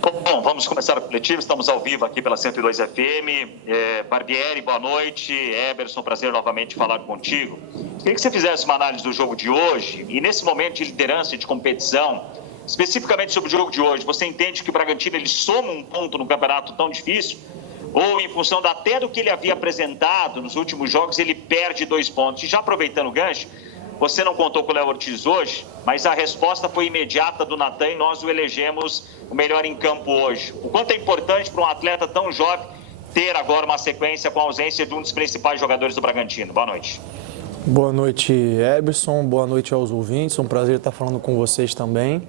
Bom, vamos começar o coletivo, estamos ao vivo aqui pela 102 FM. Barbieri, boa noite. Eberson, prazer novamente falar contigo. Queria que você fizesse uma análise do jogo de hoje e nesse momento de liderança e de competição, especificamente sobre o jogo de hoje, você entende que o Bragantino ele soma um ponto no campeonato tão difícil? Ou em função até do que ele havia apresentado nos últimos jogos, ele perde 2 pontos? E já aproveitando o gancho, você não contou com o Léo Ortiz hoje, mas a resposta foi imediata do Natan e nós o elegemos o melhor em campo hoje. O quanto é importante para um atleta tão jovem ter agora uma sequência com a ausência de um dos principais jogadores do Bragantino? Boa noite. Boa noite, Eberson. Boa noite aos ouvintes. É um prazer estar falando com vocês também.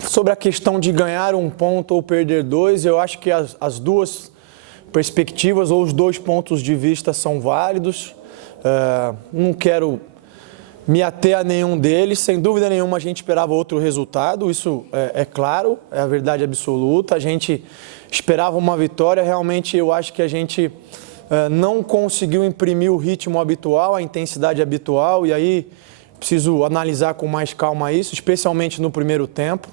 Sobre a questão de ganhar 1 ponto ou perder 2, eu acho que as duas perspectivas ou os 2 pontos de vista são válidos. Não quero me ater a nenhum deles. Sem dúvida nenhuma a gente esperava outro resultado, isso é claro, é a verdade absoluta. A gente esperava uma vitória, realmente eu acho que a gente não conseguiu imprimir o ritmo habitual, a intensidade habitual, e aí preciso analisar com mais calma isso, especialmente no primeiro tempo.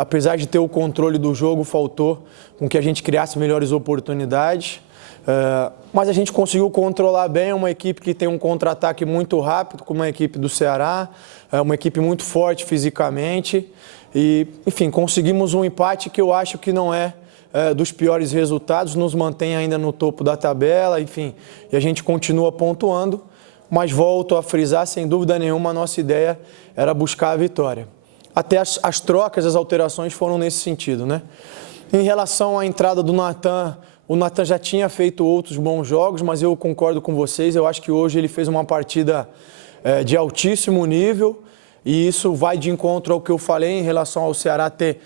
Apesar de ter o controle do jogo, faltou com que a gente criasse melhores oportunidades. Mas a gente conseguiu controlar bem uma equipe que tem um contra-ataque muito rápido, como a equipe do Ceará, uma equipe muito forte fisicamente. E, enfim, conseguimos um empate que eu acho que não é dos piores resultados, nos mantém ainda no topo da tabela, enfim, e a gente continua pontuando. Mas volto a frisar, sem dúvida nenhuma, a nossa ideia era buscar a vitória. Até as trocas, as alterações foram nesse sentido, né? Em relação à entrada do Natan, o Natan já tinha feito outros bons jogos, mas eu concordo com vocês, eu acho que hoje ele fez uma partida de altíssimo nível e isso vai de encontro ao que eu falei em relação ao Ceará ter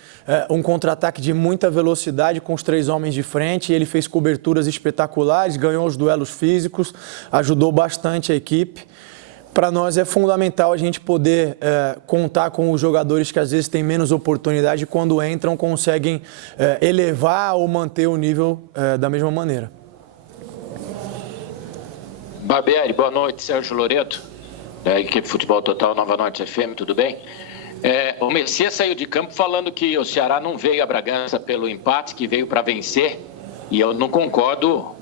um contra-ataque de muita velocidade com os 3 homens de frente. Ele fez coberturas espetaculares, ganhou os duelos físicos, ajudou bastante a equipe. Para nós é fundamental a gente poder contar com os jogadores que às vezes têm menos oportunidade e quando entram conseguem elevar ou manter o nível da mesma maneira. Barbieri, boa noite. Sérgio Loreto, da equipe Futebol Total Nova Norte FM, tudo bem? O Messias saiu de campo falando que o Ceará não veio a Bragança pelo empate, que veio para vencer, e eu não concordo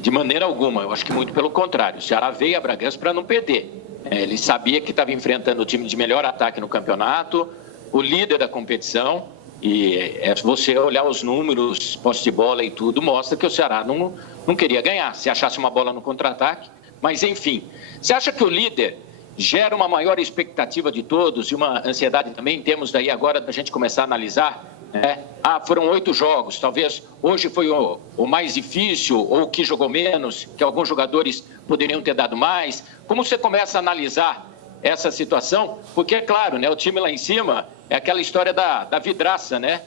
de maneira alguma. Eu acho que muito pelo contrário. O Ceará veio a Bragança para não perder. Ele sabia que estava enfrentando o time de melhor ataque no campeonato, o líder da competição, e você olhar os números, posse de bola e tudo, mostra que o Ceará não queria ganhar, se achasse uma bola no contra-ataque. Mas, enfim, você acha que o líder gera uma maior expectativa de todos e uma ansiedade também? Temos daí agora da gente começar a analisar, né? Foram 8 jogos, talvez hoje foi o mais difícil ou o que jogou menos, que alguns jogadores poderiam ter dado mais. Como você começa a analisar essa situação? Porque, é claro, né, o time lá em cima é aquela história da vidraça, né?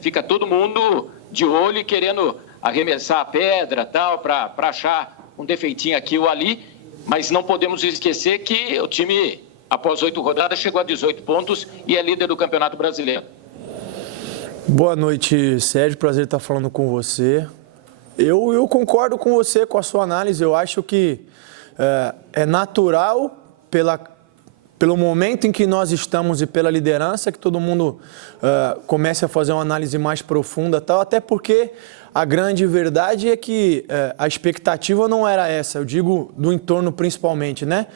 Fica todo mundo de olho e querendo arremessar a pedra tal, para achar um defeitinho aqui ou ali, mas não podemos esquecer que o time, após 8 rodadas, chegou a 18 pontos e é líder do Campeonato Brasileiro. Boa noite, Sérgio. Prazer estar falando com você. Eu concordo com você, com a sua análise. Eu acho que é natural, pelo momento em que nós estamos e pela liderança, que todo mundo comece a fazer uma análise mais profunda, tal, até porque a grande verdade é que a expectativa não era essa, eu digo do entorno principalmente, né?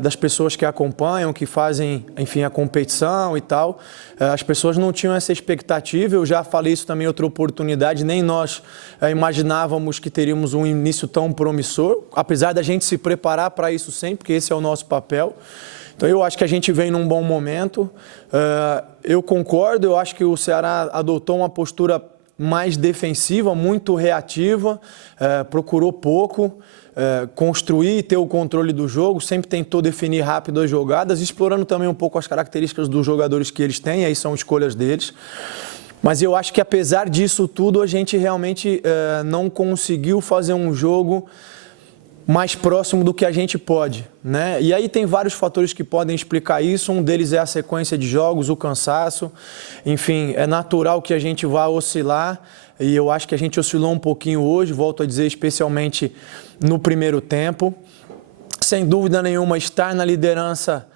Das pessoas que acompanham, que fazem, enfim, a competição e tal. As pessoas não tinham essa expectativa, eu já falei isso também em outra oportunidade, nem nós imaginávamos que teríamos um início tão promissor, apesar da gente se preparar para isso sempre, porque esse é o nosso papel. Então eu acho que a gente vem num bom momento, eu concordo, eu acho que o Ceará adotou uma postura mais defensiva, muito reativa, procurou pouco construir e ter o controle do jogo, sempre tentou definir rápido as jogadas, explorando também um pouco as características dos jogadores que eles têm, aí são escolhas deles. Mas eu acho que apesar disso tudo, a gente realmente não conseguiu fazer um jogo mais próximo do que a gente pode, né? E aí tem vários fatores que podem explicar isso, um deles é a sequência de jogos, o cansaço, enfim, é natural que a gente vá oscilar e eu acho que a gente oscilou um pouquinho hoje, volto a dizer, especialmente no primeiro tempo. Sem dúvida nenhuma, estar na liderança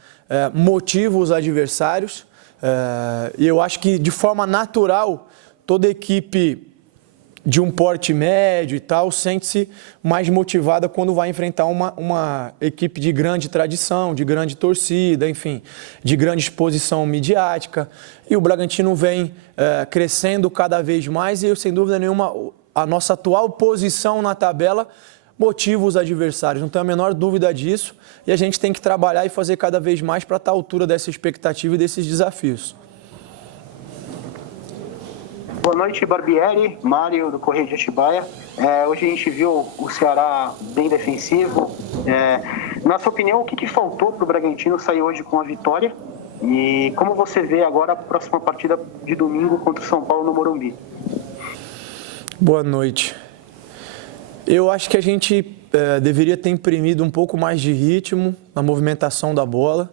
motiva os adversários, E eu acho que, de forma natural, toda equipe de um porte médio e tal sente-se mais motivada quando vai enfrentar uma equipe de grande tradição, de grande torcida, enfim, de grande exposição midiática. E o Bragantino vem crescendo cada vez mais e, sem dúvida nenhuma, a nossa atual posição na tabela motiva os adversários, não tenho a menor dúvida disso, e a gente tem que trabalhar e fazer cada vez mais para estar à altura dessa expectativa e desses desafios. Boa noite, Barbieri, Mário do Correio de Atibaia. Hoje a gente viu o Ceará bem defensivo. Na sua opinião, o que faltou para o Bragantino sair hoje com a vitória? E como você vê agora a próxima partida de domingo contra o São Paulo no Morumbi? Boa noite. Eu acho que a gente deveria ter imprimido um pouco mais de ritmo na movimentação da bola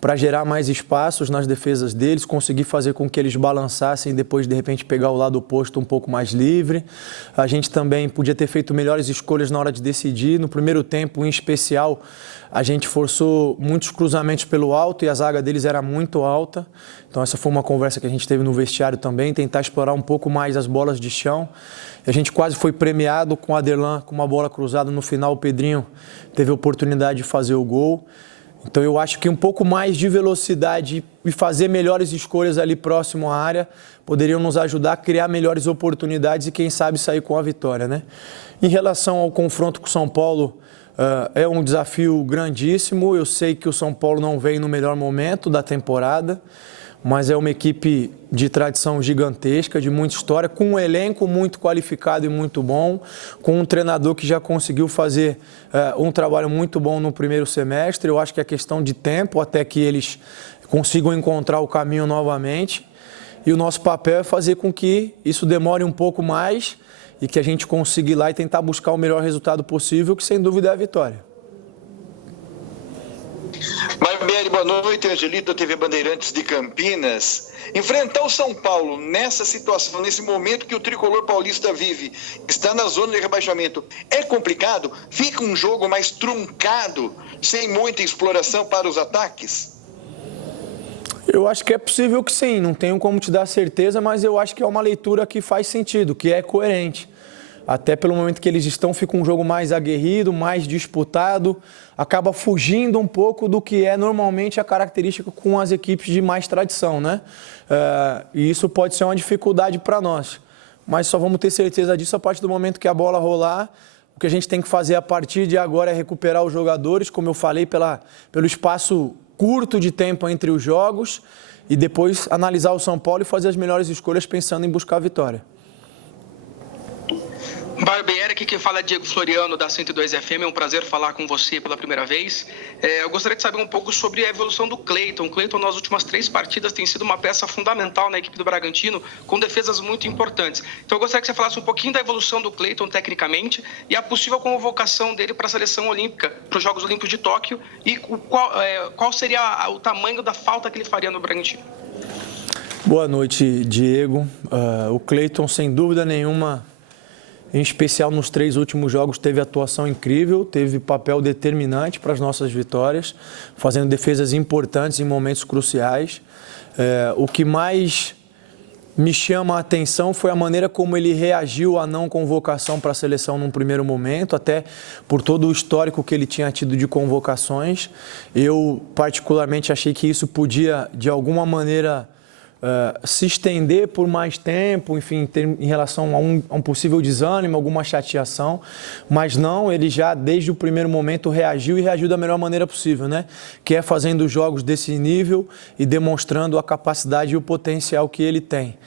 para gerar mais espaços nas defesas deles, conseguir fazer com que eles balançassem e depois, de repente, pegar o lado oposto um pouco mais livre. A gente também podia ter feito melhores escolhas na hora de decidir. No primeiro tempo, em especial, a gente forçou muitos cruzamentos pelo alto e a zaga deles era muito alta. Então, essa foi uma conversa que a gente teve no vestiário também, tentar explorar um pouco mais as bolas de chão. A gente quase foi premiado com o Aderlan, com uma bola cruzada no final. O Pedrinho teve a oportunidade de fazer o gol. Então, eu acho que um pouco mais de velocidade e fazer melhores escolhas ali próximo à área poderiam nos ajudar a criar melhores oportunidades e, quem sabe, sair com a vitória, né? Em relação ao confronto com o São Paulo, é um desafio grandíssimo. Eu sei que o São Paulo não vem no melhor momento da temporada, mas é uma equipe de tradição gigantesca, de muita história, com um elenco muito qualificado e muito bom, com um treinador que já conseguiu fazer um trabalho muito bom no primeiro semestre. Eu acho que é questão de tempo até que eles consigam encontrar o caminho novamente. E o nosso papel é fazer com que isso demore um pouco mais e que a gente consiga ir lá e tentar buscar o melhor resultado possível, que sem dúvida é a vitória. Barbieri, boa noite. Angelito da TV Bandeirantes de Campinas. Enfrentar o São Paulo nessa situação, nesse momento que o tricolor paulista vive, está na zona de rebaixamento, é complicado? Fica um jogo mais truncado, sem muita exploração para os ataques? Eu acho que é possível que sim, não tenho como te dar certeza, mas eu acho que é uma leitura que faz sentido, que é coerente. Até pelo momento que eles estão, fica um jogo mais aguerrido, mais disputado, acaba fugindo um pouco do que é normalmente a característica com as equipes de mais tradição, né? E isso pode ser uma dificuldade para nós, mas só vamos ter certeza disso a partir do momento que a bola rolar. O que a gente tem que fazer a partir de agora é recuperar os jogadores, como eu falei, pelo espaço curto de tempo entre os jogos, e depois analisar o São Paulo e fazer as melhores escolhas pensando em buscar a vitória. Barbieri, aqui quem fala é Diego Floriano, da 102 FM, é um prazer falar com você pela primeira vez. Eu gostaria de saber um pouco sobre a evolução do Cleiton. O Cleiton, nas últimas 3 partidas, tem sido uma peça fundamental na equipe do Bragantino, com defesas muito importantes. Então eu gostaria que você falasse um pouquinho da evolução do Cleiton tecnicamente e a possível convocação dele para a seleção olímpica, para os Jogos Olímpicos de Tóquio, e qual seria o tamanho da falta que ele faria no Bragantino. Boa noite, Diego. O Cleiton, sem dúvida nenhuma, em especial nos 3 últimos jogos, teve atuação incrível, teve papel determinante para as nossas vitórias, fazendo defesas importantes em momentos cruciais. O que mais me chama a atenção foi a maneira como ele reagiu à não convocação para a seleção num primeiro momento, até por todo o histórico que ele tinha tido de convocações. Eu, particularmente, achei que isso podia, de alguma maneira, se estender por mais tempo, enfim, em relação a um possível desânimo, alguma chateação, mas não, ele já desde o primeiro momento reagiu e reagiu da melhor maneira possível, né? Que é fazendo jogos desse nível e demonstrando a capacidade e o potencial que ele tem.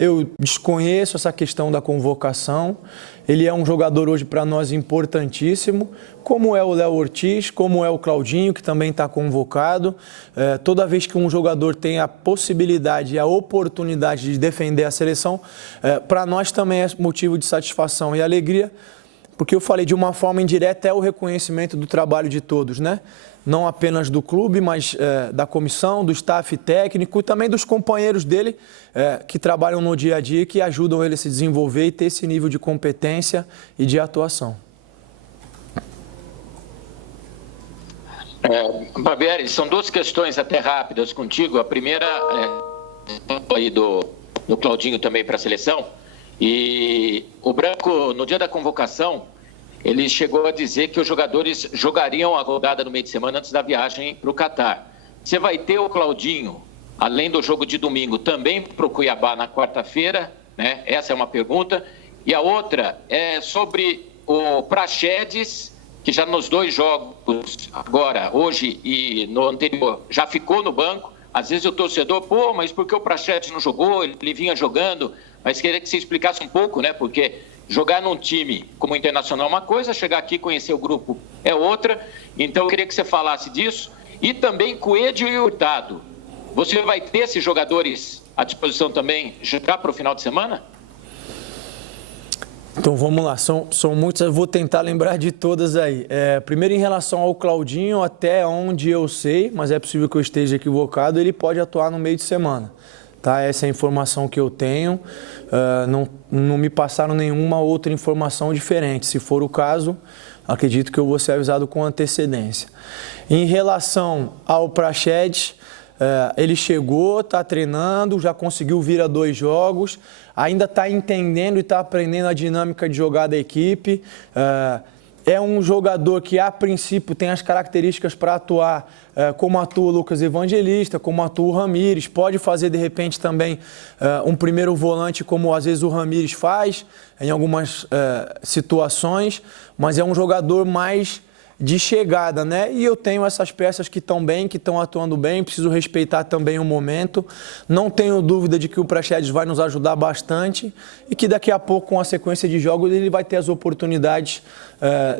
Eu desconheço essa questão da convocação. Ele é um jogador hoje para nós importantíssimo, como é o Léo Ortiz, como é o Claudinho, que também está convocado. Toda vez que um jogador tem a possibilidade e a oportunidade de defender a seleção, para nós também é motivo de satisfação e alegria, porque eu falei de uma forma indireta, é o reconhecimento do trabalho de todos, né? Não apenas do clube, mas da comissão, do staff técnico e também dos companheiros dele que trabalham no dia a dia, que ajudam ele a se desenvolver e ter esse nível de competência e de atuação. Barbieri, são duas questões até rápidas contigo. A primeira aí do Claudinho também para a seleção. E o Branco, no dia da convocação, ele chegou a dizer que os jogadores jogariam a rodada no meio de semana antes da viagem para o Catar. Você vai ter o Claudinho, além do jogo de domingo, também para o Cuiabá na quarta-feira, né? Essa é uma pergunta. E a outra é sobre o Praxedes, que já nos 2 jogos, agora, hoje e no anterior, já ficou no banco. Às vezes o torcedor, mas por que o Praxedes não jogou? Ele vinha jogando, mas queria que você explicasse um pouco, né? Porque jogar num time como o Internacional é uma coisa, chegar aqui e conhecer o grupo é outra. Então eu queria que você falasse disso. E também Coelho e Hurtado. Você vai ter esses jogadores à disposição também já para o final de semana? Então vamos lá, são muitas, eu vou tentar lembrar de todas aí. Primeiro, em relação ao Claudinho, até onde eu sei, mas é possível que eu esteja equivocado, ele pode atuar no meio de semana. Tá? Essa é a informação que eu tenho, não me passaram nenhuma outra informação diferente. Se for o caso, acredito que eu vou ser avisado com antecedência. Em relação ao Praxedes, ele chegou, está treinando, já conseguiu vir a 2 jogos, ainda está entendendo e está aprendendo a dinâmica de jogar da equipe. É um jogador que, a princípio, tem as características para atuar como atua o Lucas Evangelista, como atua o Ramires. Pode fazer, de repente, também um primeiro volante, como às vezes o Ramires faz, em algumas situações, mas é um jogador mais de chegada, né? E eu tenho essas peças que estão bem, que estão atuando bem, preciso respeitar também o momento. Não tenho dúvida de que o Praxedes vai nos ajudar bastante e que daqui a pouco, com a sequência de jogos, ele vai ter as oportunidades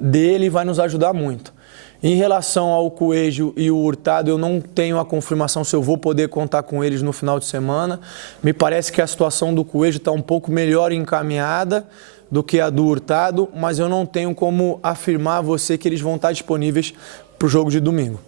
dele e vai nos ajudar muito. Em relação ao Coelho e o Hurtado, eu não tenho a confirmação se eu vou poder contar com eles no final de semana. Me parece que a situação do Coelho está um pouco melhor encaminhada do que a do Hurtado, mas eu não tenho como afirmar a você que eles vão estar disponíveis para o jogo de domingo.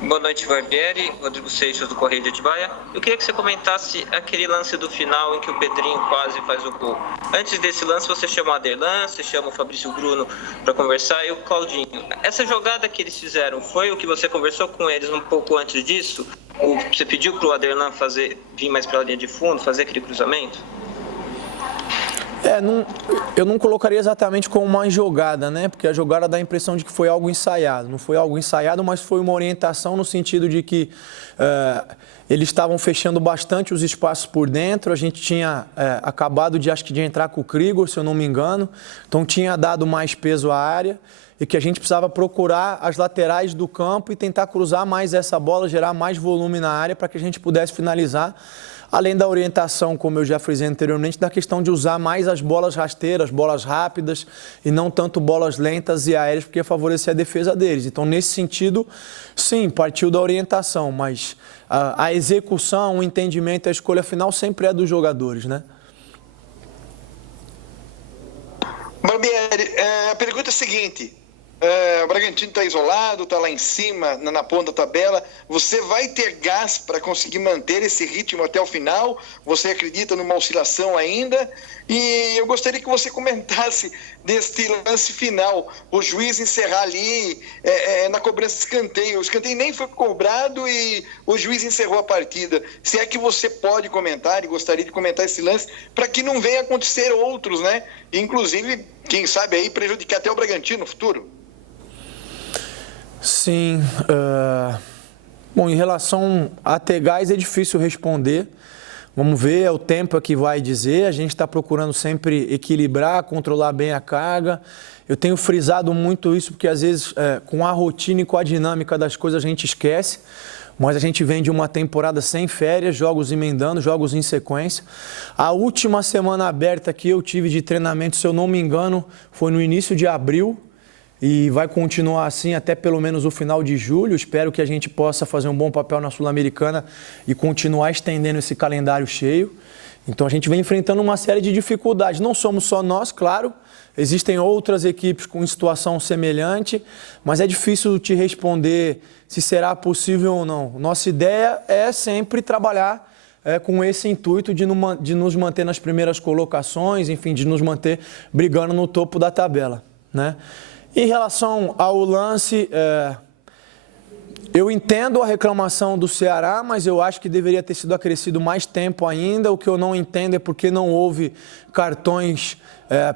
Boa noite, Barbieri. Rodrigo Seixas, do Correio de Atibaia. Eu queria que você comentasse aquele lance do final em que o Pedrinho quase faz o gol. Antes desse lance, você chama o Aderlan, você chama o Fabrício Bruno para conversar e o Claudinho. Essa jogada que eles fizeram, foi o que você conversou com eles um pouco antes disso? Ou você pediu para o Aderlan vir mais para a linha de fundo, fazer aquele cruzamento? Eu não colocaria exatamente como uma jogada, né? Porque a jogada dá a impressão de que foi algo ensaiado. Não foi algo ensaiado, mas foi uma orientação no sentido de que eles estavam fechando bastante os espaços por dentro. A gente tinha acabado de entrar com o Krigor, se eu não me engano. Então tinha dado mais peso à área e que a gente precisava procurar as laterais do campo e tentar cruzar mais essa bola, gerar mais volume na área para que a gente pudesse finalizar. Além da orientação, como eu já frisei anteriormente, da questão de usar mais as bolas rasteiras, bolas rápidas e não tanto bolas lentas e aéreas, porque favorecer a defesa deles. Então, nesse sentido, sim, partiu da orientação, mas a execução, o entendimento, a escolha final sempre é dos jogadores, né? Barbieri, a pergunta é a seguinte. O Bragantino está isolado, está lá em cima, na ponta da tabela. Você vai ter gás para conseguir manter esse ritmo até o final? Você acredita numa oscilação ainda? E eu gostaria que você comentasse deste lance final, o juiz encerrar ali na cobrança de escanteio. O escanteio nem foi cobrado e o juiz encerrou a partida. Se é que você pode comentar e gostaria de comentar esse lance para que não venha acontecer outros, né? Inclusive, quem sabe aí prejudicar até o Bragantino no futuro. Sim. Bom, em relação a ter gás é difícil responder. Vamos ver, é o tempo que vai dizer. A gente está procurando sempre equilibrar, controlar bem a carga. Eu tenho frisado muito isso porque às vezes com a rotina e com a dinâmica das coisas a gente esquece. Mas a gente vem de uma temporada sem férias, jogos emendando, jogos em sequência. A última semana aberta que eu tive de treinamento, se eu não me engano, foi no início de abril. E vai continuar assim até pelo menos o final de julho. Espero que a gente possa fazer um bom papel na Sul-Americana e continuar estendendo esse calendário cheio. Então a gente vem enfrentando uma série de dificuldades. Não somos só nós, claro. Existem outras equipes com situação semelhante, mas é difícil te responder se será possível ou não. Nossa ideia é sempre trabalhar com esse intuito de nos manter nas primeiras colocações, enfim, de nos manter brigando no topo da tabela, né? Em relação ao lance, eu entendo a reclamação do Ceará, mas eu acho que deveria ter sido acrescido mais tempo ainda. O que eu não entendo é porque não houve cartões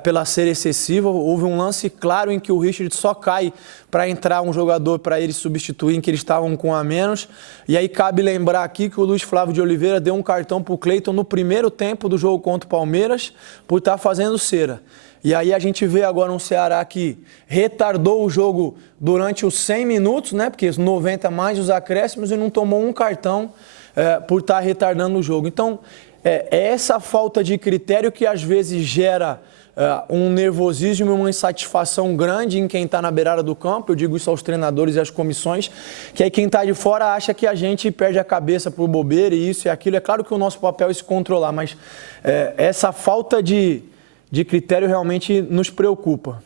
pela série excessiva. Houve um lance claro em que o Richard só cai para entrar um jogador para ele substituir, em que eles estavam com a menos. E aí cabe lembrar aqui que o Luiz Flávio de Oliveira deu um cartão para o Cleiton no primeiro tempo do jogo contra o Palmeiras por estar fazendo cera. E aí a gente vê agora um Ceará que retardou o jogo durante os 100 minutos, né? Porque os 90 mais os acréscimos, e não tomou um cartão por estar retardando o jogo. Então, é essa falta de critério que às vezes gera um nervosismo e uma insatisfação grande em quem está na beirada do campo. Eu digo isso aos treinadores e às comissões, que aí quem está de fora acha que a gente perde a cabeça por bobeira e isso e aquilo. É claro que o nosso papel é se controlar, mas essa falta de critério realmente nos preocupa.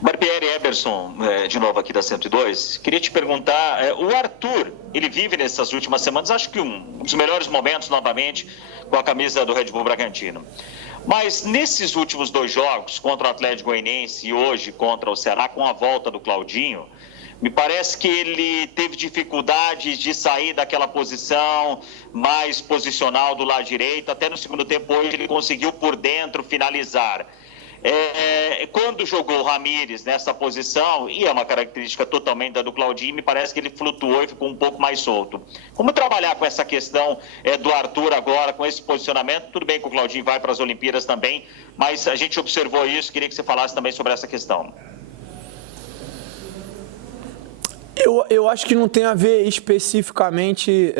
Barbieri, Eberson, de novo aqui da 102, queria te perguntar, o Arthur, ele vive nessas últimas semanas, acho que um dos melhores momentos novamente com a camisa do Red Bull Bragantino. Mas nesses últimos 2 jogos, contra o Atlético Goianiense e hoje contra o Ceará, com a volta do Claudinho, me parece que ele teve dificuldades de sair daquela posição mais posicional do lado direito. Até no segundo tempo hoje ele conseguiu por dentro finalizar. Quando jogou o Ramires nessa posição, e é uma característica totalmente da do Claudinho, me parece que ele flutuou e ficou um pouco mais solto. Como trabalhar com essa questão do Arthur agora, com esse posicionamento? Tudo bem que o Claudinho vai para as Olimpíadas também, mas a gente observou isso, queria que você falasse também sobre essa questão. Eu acho que não tem a ver especificamente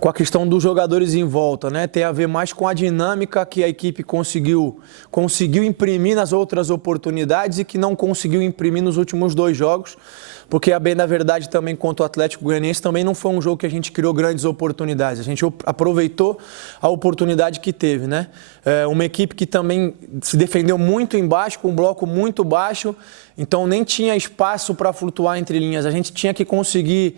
com a questão dos jogadores em volta, né? Tem a ver mais com a dinâmica que a equipe conseguiu imprimir nas outras oportunidades e que não conseguiu imprimir nos últimos 2 jogos, porque, a bem da verdade, também contra o Atlético Goianiense, também não foi um jogo que a gente criou grandes oportunidades. A gente aproveitou a oportunidade que teve, né? Uma equipe que também se defendeu muito embaixo, com um bloco muito baixo, então nem tinha espaço para flutuar entre linhas. A gente tinha que conseguir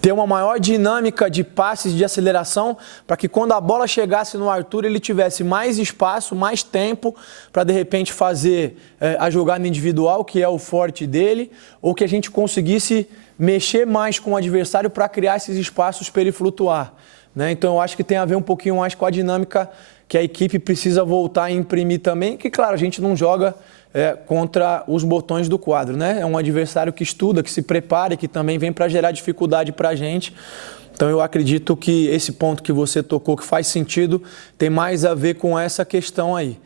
ter uma maior dinâmica de passes, de aceleração, para que quando a bola chegasse no Arthur, ele tivesse mais espaço, mais tempo para, de repente, fazer a jogada individual, que é o forte dele, ou que a gente conseguisse mexer mais com o adversário para criar esses espaços para ele flutuar, né? Então, eu acho que tem a ver um pouquinho mais com a dinâmica que a equipe precisa voltar a imprimir também, que, claro, a gente não joga contra os botões do quadro, né? É um adversário que estuda, que se prepara e que também vem para gerar dificuldade para a gente. Então, eu acredito que esse ponto que você tocou, que faz sentido, tem mais a ver com essa questão aí.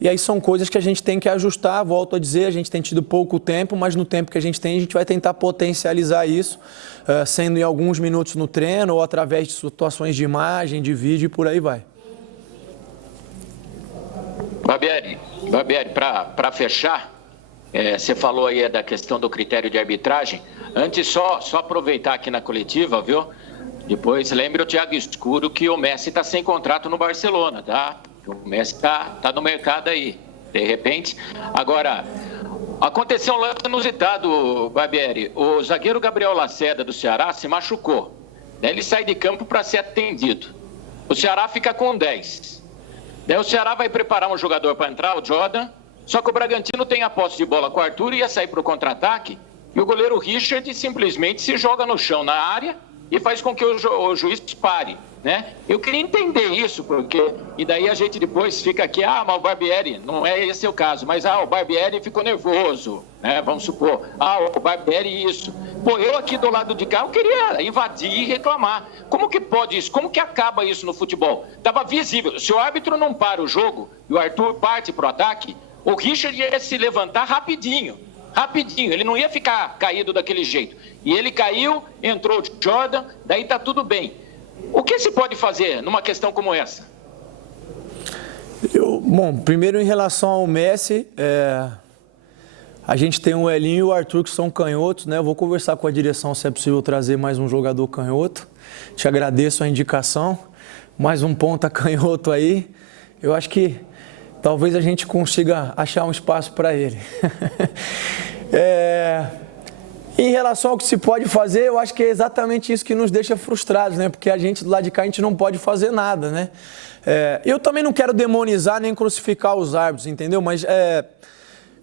E aí são coisas que a gente tem que ajustar, volto a dizer, a gente tem tido pouco tempo, mas no tempo que a gente tem, a gente vai tentar potencializar isso, sendo em alguns minutos no treino ou através de situações de imagem, de vídeo e por aí vai. Barbieri, para fechar, você falou aí da questão do critério de arbitragem. Antes, só aproveitar aqui na coletiva, viu? Depois, lembre o Thiago Escuro que o Messi está sem contrato no Barcelona, tá? O Messi está no mercado aí, de repente. Agora, aconteceu um lance inusitado, Barbieri. O zagueiro Gabriel Lacerda, do Ceará, se machucou. Ele sai de campo para ser atendido. O Ceará fica com 10. Daí o Ceará vai preparar um jogador para entrar, o Jordan, só que o Bragantino tem a posse de bola com o Arthur, ia sair para o contra-ataque, e o goleiro Richard simplesmente se joga no chão na área e faz com que o juiz pare, né? Eu queria entender isso, porque... E daí a gente depois fica aqui, mas o Barbieri, não é esse o caso, mas o Barbieri ficou nervoso, né? Vamos supor, o Barbieri isso. Pô, eu aqui do lado de cá, eu queria invadir e reclamar. Como que pode isso? Como que acaba isso no futebol? Tava visível. Se o árbitro não para o jogo e o Arthur parte pro ataque, o Richard ia se levantar rapidinho. Ele não ia ficar caído daquele jeito. E ele caiu, entrou o Jordan, daí tá tudo bem. O que se pode fazer numa questão como essa? Bom, primeiro em relação ao Messi, a gente tem o Elinho e o Arthur que são canhotos, né? Eu vou conversar com a direção se é possível trazer mais um jogador canhoto. Te agradeço a indicação. Mais um ponta canhoto aí. Eu acho que talvez a gente consiga achar um espaço para ele. Em relação ao que se pode fazer, eu acho que é exatamente isso que nos deixa frustrados, né? Porque a gente do lado de cá, a gente não pode fazer nada, né? Eu também não quero demonizar nem crucificar os árbitros, entendeu? Mas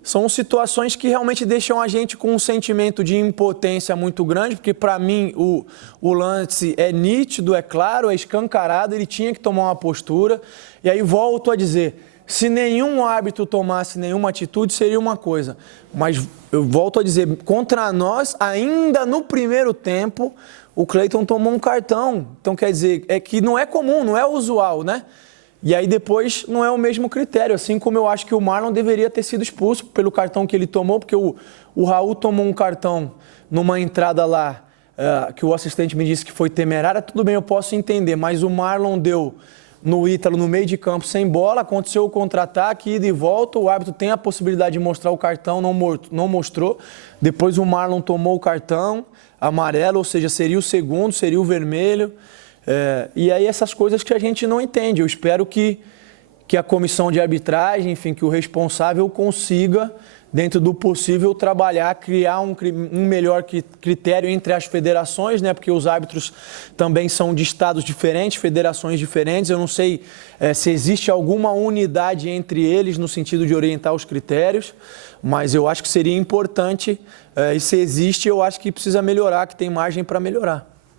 são situações que realmente deixam a gente com um sentimento de impotência muito grande, porque para mim o lance é nítido, é claro, é escancarado, ele tinha que tomar uma postura. E aí volto a dizer, se nenhum árbitro tomasse nenhuma atitude, seria uma coisa. Mas eu volto a dizer, contra nós, ainda no primeiro tempo, o Cleiton tomou um cartão. Então, quer dizer, é que não é comum, não é usual, né? E aí depois não é o mesmo critério, assim como eu acho que o Marlon deveria ter sido expulso pelo cartão que ele tomou, porque o Raul tomou um cartão numa entrada lá, que o assistente me disse que foi temerária, tudo bem, eu posso entender, mas o Marlon deu no Ítalo, no meio de campo, sem bola, aconteceu o contra-ataque, ida e volta, o árbitro tem a possibilidade de mostrar o cartão, não mostrou, depois o Marlon tomou o cartão amarelo, ou seja, seria o segundo, seria o vermelho. E aí essas coisas que a gente não entende. Eu espero que a comissão de arbitragem, enfim, que o responsável consiga, dentro do possível, trabalhar, criar um melhor critério entre as federações, né? Porque os árbitros também são de estados diferentes, federações diferentes. Eu não sei se existe alguma unidade entre eles no sentido de orientar os critérios, mas eu acho que seria importante, e se existe, eu acho que precisa melhorar, que tem margem para melhorar.